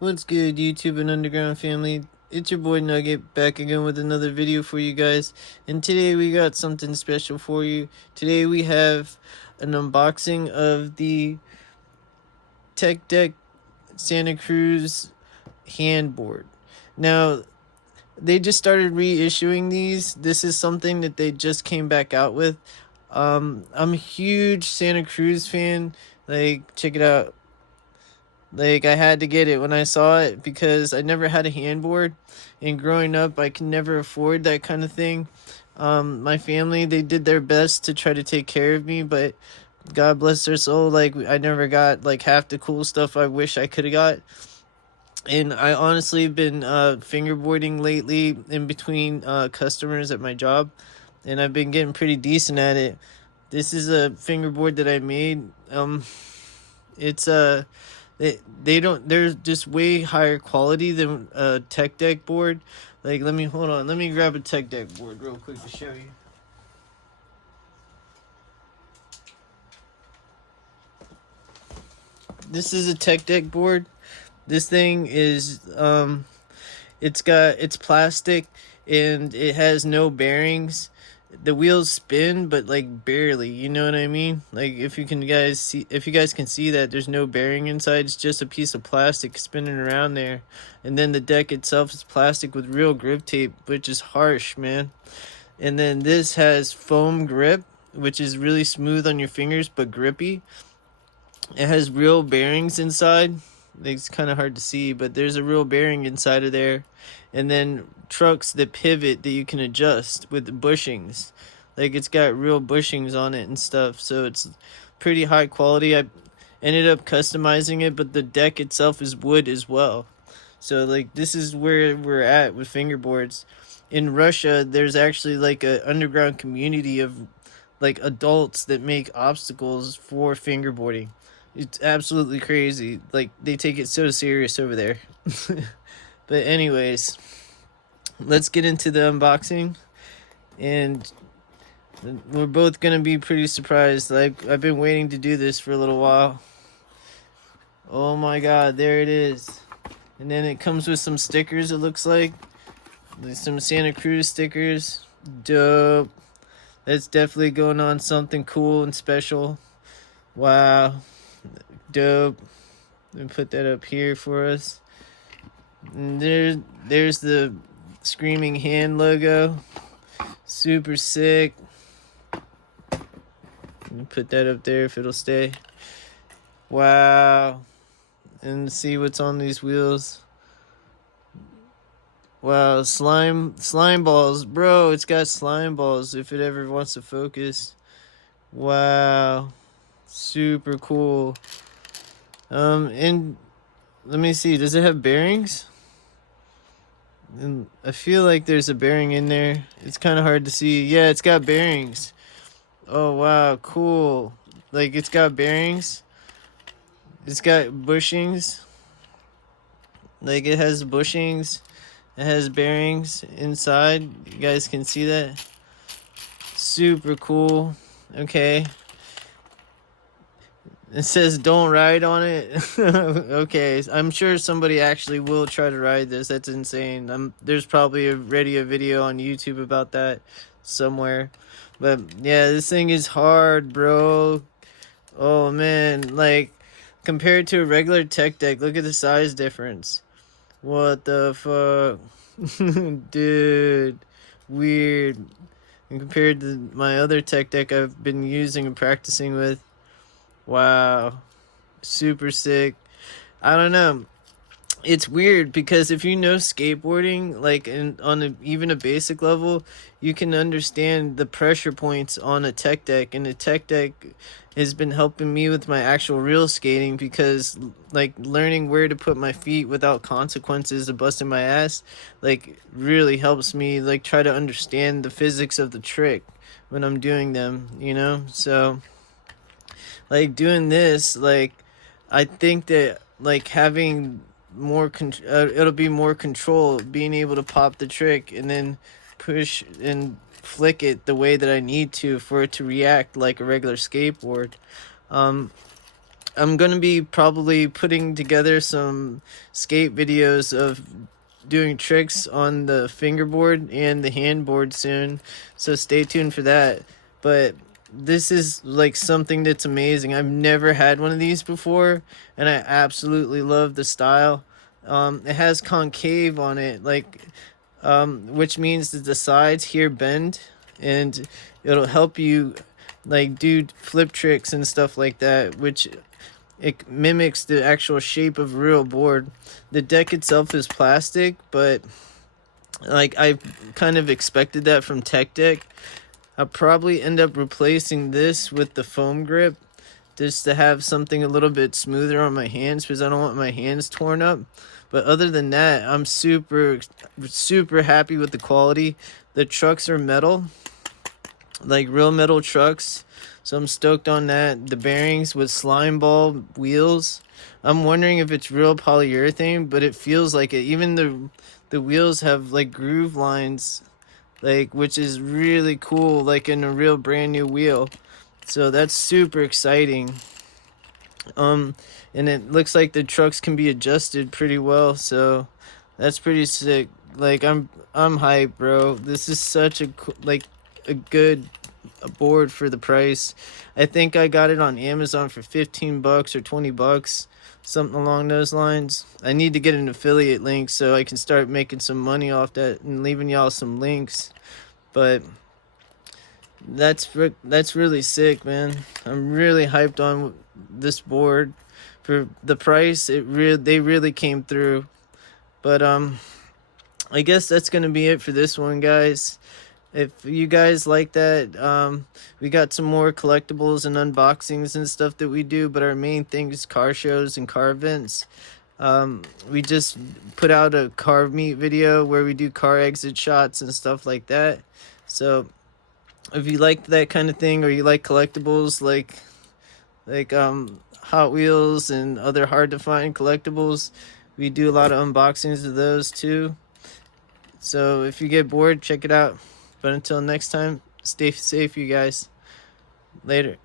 What's good, YouTube and Underground family? It's your boy Nugget back again with another video for you guys. And today we got something special for you. Today we have an unboxing of the Tech Deck Santa Cruz handboard. Now, they just started reissuing these. This is something that they just came back out with. I'm a huge Santa Cruz fan. Like, check it out. Like, I had to get it when I saw it because I never had a handboard, and growing up I could never afford that kind of thing. My family, they did their best to try to take care of me, but God bless their soul, like I never got like half the cool stuff I wish I could have got. And I honestly been fingerboarding lately in between customers at my job, and I've been getting pretty decent at it. This is a fingerboard that I made. It's they don't, they're just way higher quality than a tech deck board. Like, let me hold on, let me grab a tech deck board real quick to show you. This is a tech deck board. This thing is it's plastic and it has no bearings. The wheels spin, but like barely, you know what I mean? Like, if you guys can see that there's no bearing inside, it's just a piece of plastic spinning around there. And then the deck itself is plastic with real grip tape, which is harsh, man. And then this has foam grip, which is really smooth on your fingers but grippy. It has real bearings inside. It's kind of hard to see, but there's a real bearing inside of there. And then trucks that pivot that you can adjust with the bushings. Like, it's got real bushings on it and stuff, so it's pretty high quality. I ended up customizing it, but the deck itself is wood as well. So like, this is where we're at with fingerboards. In Russia, there's actually like a underground community of like adults that make obstacles for fingerboarding. It's absolutely crazy. Like, they take it so serious over there. But anyways, let's get into the unboxing, and we're both gonna be pretty surprised. Like, I've been waiting to do this for a little while. Oh my god, there it is. And then it comes with some stickers, it looks like some Santa Cruz stickers. Dope. That's definitely going on something cool and special. Wow. Dope. Let me put that up here for us. And there's the Screaming Hand logo. Super sick. Let me put that up there if it'll stay. Wow. And see what's on these wheels. Wow, slime balls, bro. It's got slime balls if it ever wants to focus. Wow. Super cool. And let me see, does it have bearings? And I feel like there's a bearing in there. It's kind of hard to see. Yeah, it's got bearings. Oh wow, cool. Like, it's got bearings. It's got bushings. Like, it has bushings. It has bearings inside. You guys can see that. Super cool. Okay. It says don't ride on it. Okay, I'm sure somebody actually will try to ride this. That's insane. There's probably already a video on YouTube about that somewhere. But yeah, this thing is hard, bro. Oh man, like, compared to a regular tech deck, look at the size difference. What the fuck? Dude, weird. And compared to my other tech deck I've been using and practicing with, wow, super sick. I don't know. It's weird because if you know skateboarding, like even a basic level, you can understand the pressure points on a tech deck, and the tech deck has been helping me with my actual real skating because, like, learning where to put my feet without consequences of busting my ass, like, really helps me, like, try to understand the physics of the trick when I'm doing them, you know? So, like, doing this, like, I think that, like, having more it'll be more control, being able to pop the trick and then push and flick it the way that I need to for it to react like a regular skateboard. I'm gonna be probably putting together some skate videos of doing tricks on the fingerboard and the handboard soon, so stay tuned for that. But this is like something that's amazing. I've never had one of these before, and I absolutely love the style. It has concave on it, like, which means that the sides here bend, and it'll help you like do flip tricks and stuff like that, which it mimics the actual shape of a real board. The deck itself is plastic, but like I kind of expected that from Tech Deck. I'll probably end up replacing this with the foam grip just to have something a little bit smoother on my hands because I don't want my hands torn up. But other than that, I'm super happy with the quality. The trucks are metal, like real metal trucks, so I'm stoked on that. The bearings with slime ball wheels, I'm wondering if it's real polyurethane, but it feels like it. Even the wheels have like groove lines, like, which is really cool, like in a real brand new wheel. So that's super exciting. And it looks like the trucks can be adjusted pretty well, so that's pretty sick. Like I'm hyped, bro. This is such a like a good board for the price. I think I got it on Amazon for 15 bucks or 20 bucks, something along those lines. I need to get an affiliate link so I can start making some money off that and leaving y'all some links. But that's really sick, man. I'm really hyped on this board. For the price, they really came through. But I guess that's gonna be it for this one, guys. If you guys like that, we got some more collectibles and unboxings and stuff that we do, but our main thing is car shows and car events. We just put out a car meet video where we do car exit shots and stuff like that. So if you like that kind of thing, or you like collectibles like Hot Wheels and other hard to find collectibles, we do a lot of unboxings of those too. So if you get bored, check it out. But until next time, stay safe, you guys. Later.